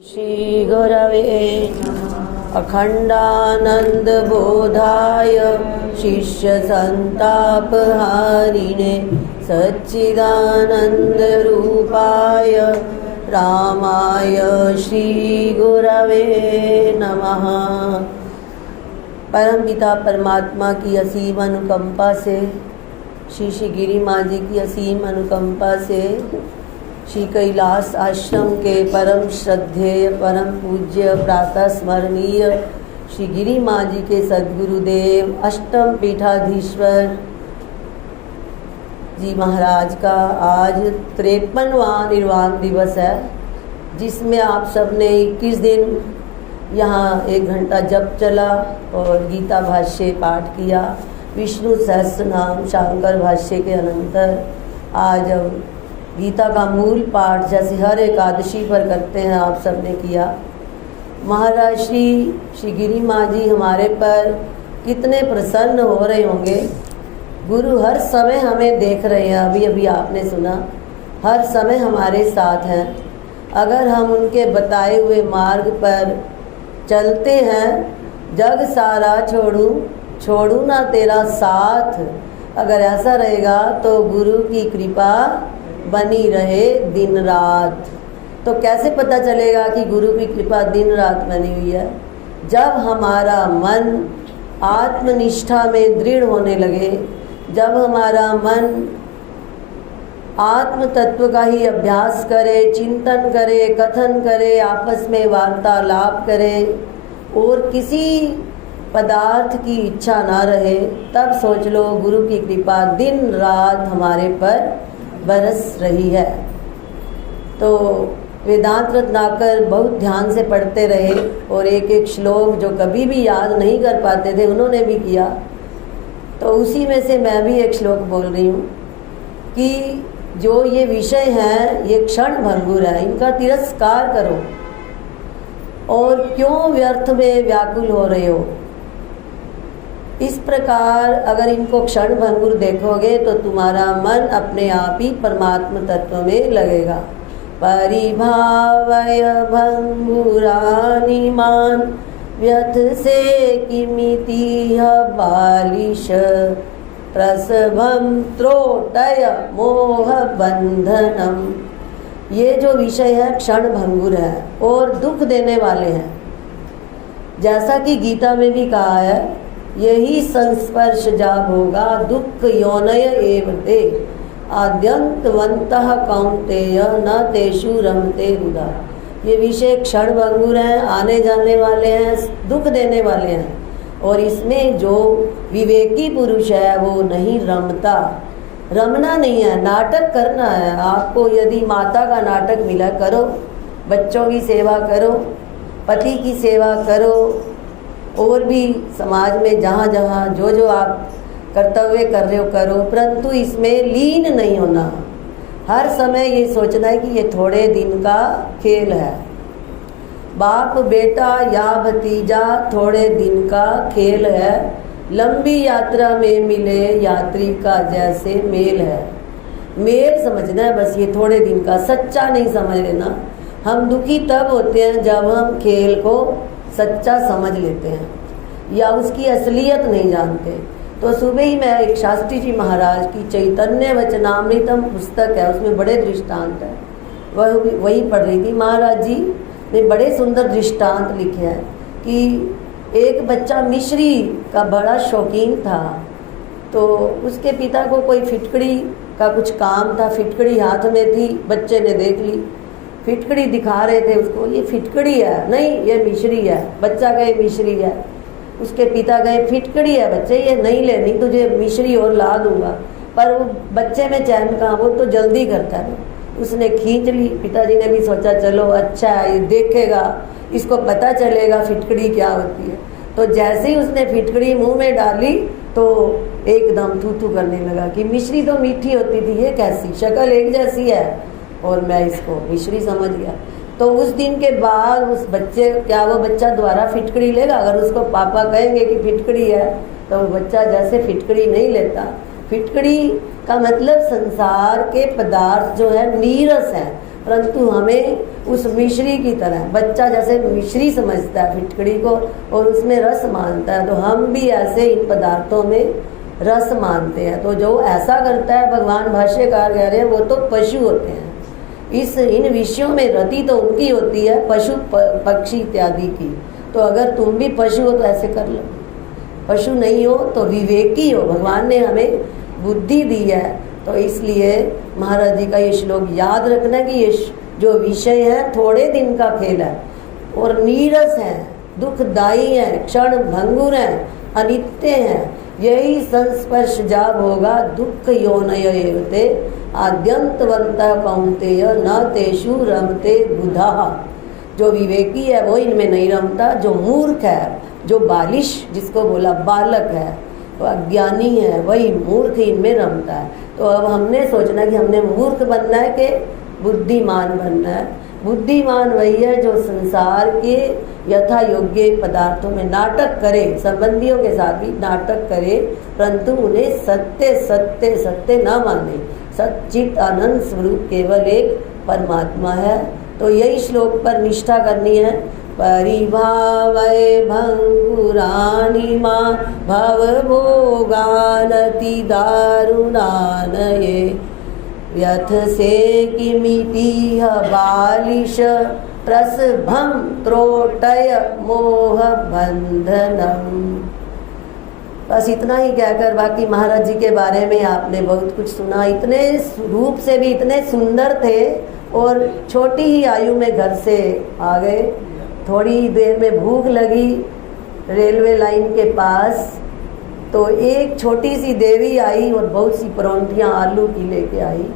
श्री गुरवे अखंडानंद बोधाय शिष्य संतापहारिणे सच्चिदानंद रूपाय रामाय श्री गुरवे नमः। परमपिता परमात्मा की असीम अनुकंपा से, श्री गिरी माँ जी की असीम अनुकंपा से, श्री कैलाश आश्रम के परम श्रद्धेय परम पूज्य प्रातः स्मरणीय श्री गिरी माँ जी के सद्गुरुदेव अष्टम पीठाधीश्वर जी महाराज का आज 53वां निर्वाण दिवस है, जिसमें आप सब ने 21 दिन यहाँ 1 घंटा जप चला और गीता भाष्य पाठ किया। विष्णु सहस्त्र नाम शांकर भाष्य के अनंतर आज अब गीता का मूल पाठ जैसे हर एकादशी पर करते हैं आप सब ने किया। महाराज श्री गिरी माँ जी हमारे पर कितने प्रसन्न हो रहे होंगे। गुरु हर समय हमें देख रहे हैं, अभी अभी आपने सुना, हर समय हमारे साथ हैं। अगर हम उनके बताए हुए मार्ग पर चलते हैं, जग सारा छोड़ू ना तेरा साथ, अगर ऐसा रहेगा तो गुरु की कृपा बनी रहे दिन रात। तो कैसे पता चलेगा कि गुरु की कृपा दिन रात बनी हुई है? जब हमारा मन आत्मनिष्ठा में दृढ़ होने लगे, जब हमारा मन आत्म तत्व का ही अभ्यास करे, चिंतन करे, कथन करे, आपस में वार्तालाप करे और किसी पदार्थ की इच्छा ना रहे, तब सोच लो गुरु की कृपा दिन रात हमारे पर बरस रही है। तो वेदांत रत्नाकर बहुत ध्यान से पढ़ते रहे और एक एक श्लोक जो कभी भी याद नहीं कर पाते थे उन्होंने भी किया। तो उसी में से मैं भी एक श्लोक बोल रही हूँ कि जो ये विषय हैं ये क्षण भंगुर है, इनका तिरस्कार करो और क्यों व्यर्थ में व्याकुल हो रहे हो। इस प्रकार अगर इनको क्षण भंगुर देखोगे तो तुम्हारा मन अपने आप ही परमात्म तत्व में लगेगा। परिभावय भंगुरानिमान व्यथ से किमिति बालिश प्रसभम त्रोटय मोह बंधनम। ये जो विषय है क्षण भंगुर है और दुख देने वाले हैं। जैसा कि गीता में भी कहा है, यही संस्पर्श जाब होगा दुख योनय एवते आद्यंतवंतः कौन्तेय न तेषु रमते हुदा। ये विषय क्षण भंगुर हैं, आने जाने वाले हैं, दुख देने वाले हैं और इसमें जो विवेकी पुरुष है वो नहीं रमता। रमना नहीं है, नाटक करना है। आपको यदि माता का नाटक मिला, करो, बच्चों की सेवा करो, पति की सेवा करो और भी समाज में जहाँ जहाँ जो जो आप कर्तव्य कर रहे हो करो, परंतु इसमें लीन नहीं होना। हर समय ये सोचना है कि ये थोड़े दिन का खेल है। बाप बेटा या भतीजा थोड़े दिन का खेल है, लंबी यात्रा में मिले यात्री का जैसे मेल है। मेल समझना है बस, ये थोड़े दिन का, सच्चा नहीं समझ लेना। हम दुखी तब होते हैं जब हम खेल को सच्चा समझ लेते हैं या उसकी असलियत नहीं जानते। तो सुबह ही मैं एक शास्त्री जी महाराज की चैतन्य वचनामृतम पुस्तक है, उसमें बड़े दृष्टांत है, वही पढ़ रही थी। महाराज जी ने बड़े सुंदर दृष्टांत लिखे हैं कि एक बच्चा मिश्री का बड़ा शौकीन था। तो उसके पिता को कोई फिटकड़ी का कुछ काम था, फिटकड़ी हाथ में थी, बच्चे ने देख ली, फिटकड़ी दिखा रहे थे उसको, ये फिटकड़ी है, नहीं ये मिश्री है। बच्चा कहे मिश्री है, उसके पिता कहे फिटकड़ी है बच्चे, ये नहीं लेनी, तुझे मिश्री और ला दूंगा। पर वो बच्चे में चैन कहाँ, वो तो जल्दी करता है। उसने खींच ली। पिताजी ने भी सोचा चलो अच्छा है, ये देखेगा, इसको पता चलेगा फिटकड़ी क्या होती है। तो जैसे ही उसने फिटकड़ी मुंह में डाली तो एकदम थू थू करने लगा कि मिश्री तो मीठी होती थी, ये कैसी, शक्ल एक जैसी है और मैं इसको मिश्री समझ गया। तो उस दिन के बाद उस बच्चे, क्या वो बच्चा दोबारा फिटकड़ी लेगा? अगर उसको पापा कहेंगे कि फिटकड़ी है तो वो बच्चा जैसे फिटकड़ी नहीं लेता। फिटकड़ी का मतलब संसार के पदार्थ जो है नीरस है, परंतु हमें उस मिश्री की तरह, बच्चा जैसे मिश्री समझता है फिटकड़ी को और उसमें रस मानता है, तो हम भी ऐसे इन पदार्थों में रस मानते हैं। तो जो ऐसा करता है, भगवान भाष्यकार कह रहे हैं, वो तो पशु होते हैं। इन विषयों में रति तो उनकी होती है, पशु पक्षी इत्यादि की। तो अगर तुम भी पशु हो तो ऐसे कर लो, पशु नहीं हो तो विवेकी हो। भगवान ने हमें बुद्धि दी है, तो इसलिए महाराज जी का ये श्लोक याद रखना कि ये जो विषय है थोड़े दिन का खेल है और नीरस है, दुखदायी है, क्षण भंगुर है, अनित्य है। यही संस्पर्श जाब होगा दुख योनय एवते आद्यंतवंतः कौन्तेय न तेषु रमते बुधा। जो विवेकी है वो इनमें नहीं रमता, जो मूर्ख है, जो बालिश जिसको बोला बालक है, वो अज्ञानी है, वही मूर्ख इनमें रमता है। तो अब हमने सोचना कि हमने मूर्ख बनना है कि बुद्धिमान बनना है। बुद्धिमान वही है जो संसार के यथा योग्य पदार्थों में नाटक करे, संबंधियों के साथ भी नाटक करे, परंतु उन्हें सत्य सत्य सत्य न माने। सच्चित आनंद स्वरूप केवल एक परमात्मा है। तो यही श्लोक पर निष्ठा करनी है। परिभावय भंगुरानि मां भवभोगानति दारुणानये व्यथ से किमितिह बालिश प्रसभं त्रोटय मोह बंधनम। बस इतना ही कहकर, बाकी महाराज जी के बारे में आपने बहुत कुछ सुना। इतने रूप से भी इतने सुंदर थे और छोटी ही आयु में घर से आ गए। थोड़ी ही देर में भूख लगी रेलवे लाइन के पास, तो एक छोटी सी देवी आई और बहुत सी परौंठियाँ आलू की लेके आई,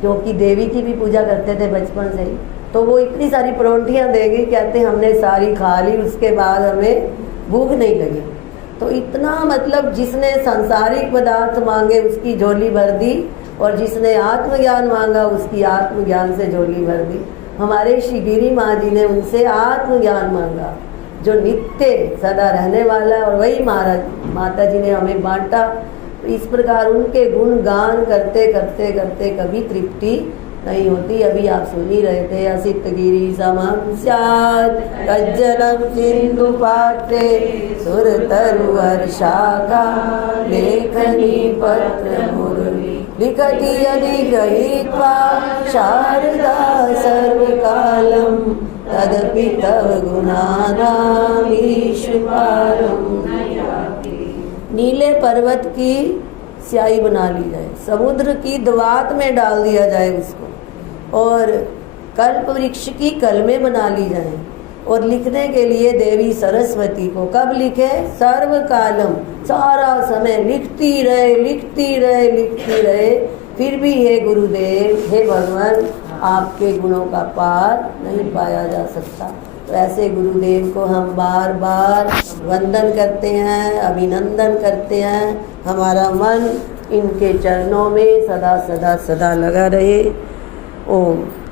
क्योंकि देवी की भी पूजा करते थे बचपन से ही। तो वो इतनी सारी परौंठियाँ देगी, कहते हमने सारी खा ली, उसके बाद हमें भूख नहीं लगी। तो इतना मतलब जिसने सांसारिक पदार्थ मांगे उसकी झोली भर दी, और जिसने आत्मज्ञान मांगा उसकी आत्मज्ञान से झोली भर दी। हमारे श्री गिरी माँ जी ने उनसे आत्मज्ञान मांगा जो नित्य सदा रहने वाला है, और वही महाराज माता जी ने हमें बांटा। तो इस प्रकार उनके गुण गान करते करते करते कभी तृप्ति नहीं होती। अभी आप सुन ही रहे थे, असित गिरि समं स्यात् कज्जलं सिंधु पात्रे सुरतरुवर शाखा लेखनी पत्र मुरली लिखति यदि गृहीत्वा शारदा सर्वकालं तदपि तव गुणानां ईश्वरम्। नीले पर्वत की स्याही बना ली जाए, समुद्र की दवात में डाल दिया जाए उसको, और कल्प वृक्ष की कलमें बना ली जाएं, और लिखने के लिए देवी सरस्वती को कब लिखे? सर्वकालम, सारा समय लिखती रहे लिखती रहे लिखती रहे। फिर भी हे गुरुदेव, हे भगवान, आपके गुणों का पार नहीं पाया जा सकता। तो ऐसे गुरुदेव को हम बार बार वंदन करते हैं, अभिनंदन करते हैं। हमारा मन इनके चरणों में सदा सदा सदा लगा रहे। ओम।